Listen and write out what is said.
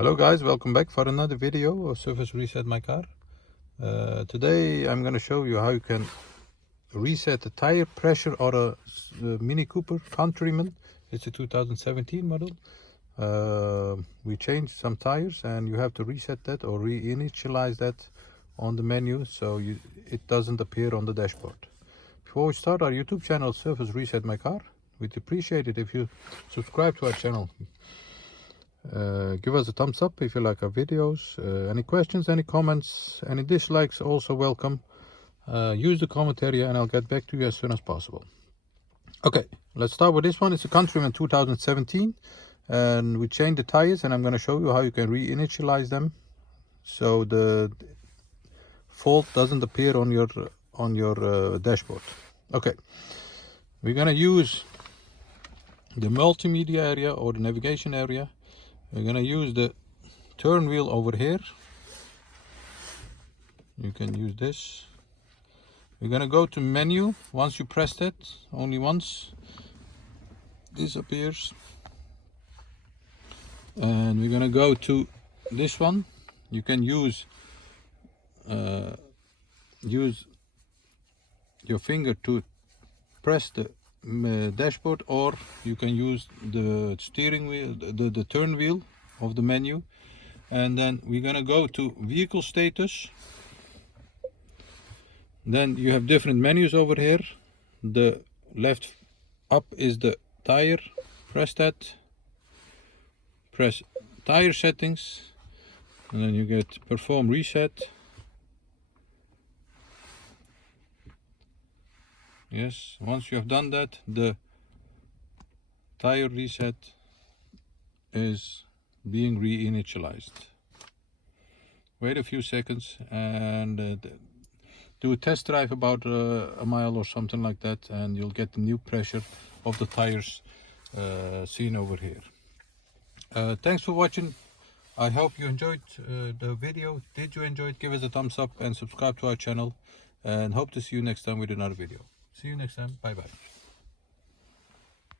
Hello guys, welcome back for another video of Service Reset My Car. Today I'm going to show you how you can reset the tire pressure on a Mini Cooper Countryman. It's a 2017 model. We changed some tires and you have to reset that or reinitialize that on the menu so it doesn't appear on the dashboard. Before we start our YouTube channel Service Reset My Car, we'd appreciate it if you subscribe to our channel. Give us a thumbs up if you like our videos. Any questions, any comments, any dislikes, also welcome. Use the comment area and I'll get back to you as soon as possible. Okay, let's start with this one. It's a Countryman 2017 and we changed the tires and I'm going to show you how you can reinitialize them so the fault doesn't appear on your dashboard. Okay, we're going to use the multimedia area or the navigation area. We're going to use the turn wheel over here. You can use this. We're going to go to menu. Once you press that, only once, this appears. And we're going to go to this one. You can use your finger to press the dashboard, or you can use the steering wheel, the turn wheel of the menu. And then we're gonna go to vehicle status. Then you have different menus over here. The left up is the tire. Press that, press tire settings, and then you get perform reset. Yes, once you have done that, the tire reset is being reinitialized. Wait a few seconds and do a test drive about a mile or something like that, and you'll get the new pressure of the tires seen over here. Thanks for watching. I hope you enjoyed the video. Did you enjoy it? Give us a thumbs up and subscribe to our channel, and hope to see you next time with another video. See you next time. Bye bye.